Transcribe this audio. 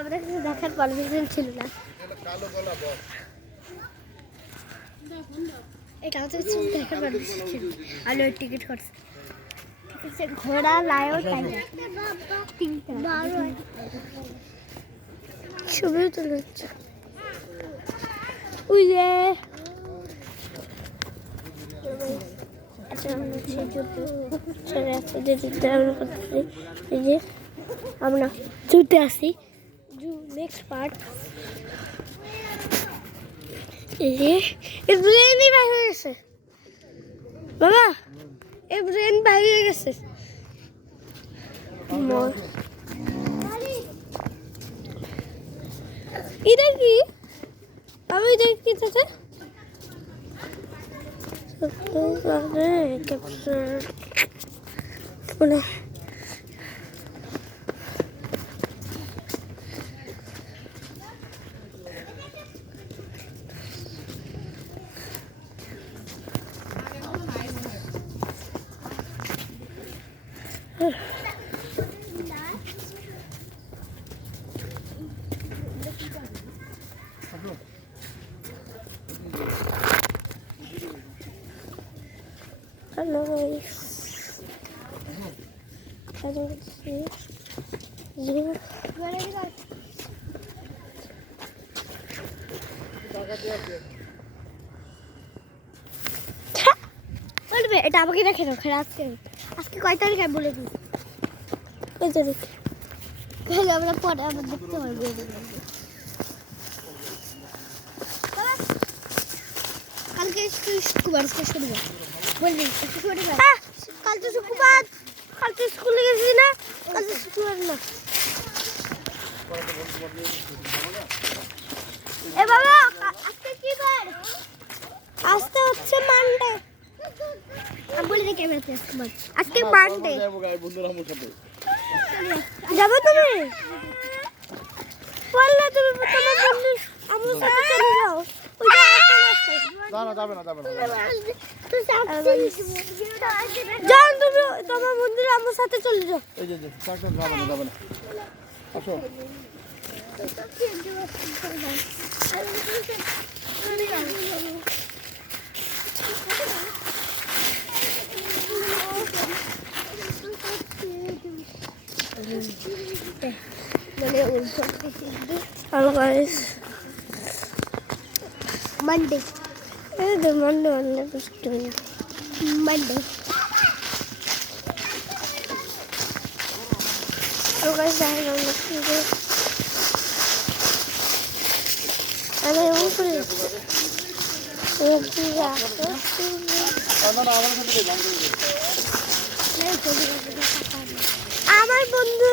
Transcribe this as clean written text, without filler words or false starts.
আমাদের কিছু দেখার পারমিশন ছিল না। এটা আমাদের কিছু দেখার পারমিশন ছিল না। আর ওই টিকিট করছে ঘোড়া লায়ন টাইগার তিনটা ছবি তুলে হচ্ছে। ওই যে আমরা জুতে আসি নেক্সট পার্ট। ব্রেনই বাইরে হয়ে গেছে বাবা, এই ব্রেন বাইরে হয়ে গেছে। এটা কি আমি দেখি তাতে মানে hello guys, I don't see you. বলবে এটা আমাকে রেখে দাও। আজকে আজকে কয় তারিখ আমি বলে দিই। এই তারিখ তাহলে আমরা পরে আবার দেখতে পারবো। কালকে শুক্রবার শনিবার বলবি শনিবার। কাল তো শুক্রবার, কাল তো স্কুলে গেছি না, কাল তো শুক্রবার না। এ বাবা আজকে কি বার? আজকে হচ্ছে মানডে। আমি বলে দেখে আমি আজকে মানডে যাবো তুমি? বললে তুমি তোমার বন্ধু আমার সাথে চলে যাও। যাও তুমি তোমার বন্ধুরা আমার সাথে চলে যাও। Hello guys, Monday. The Monday was doing Monday. Hello guys, I have a video. And I also আমার বন্ধু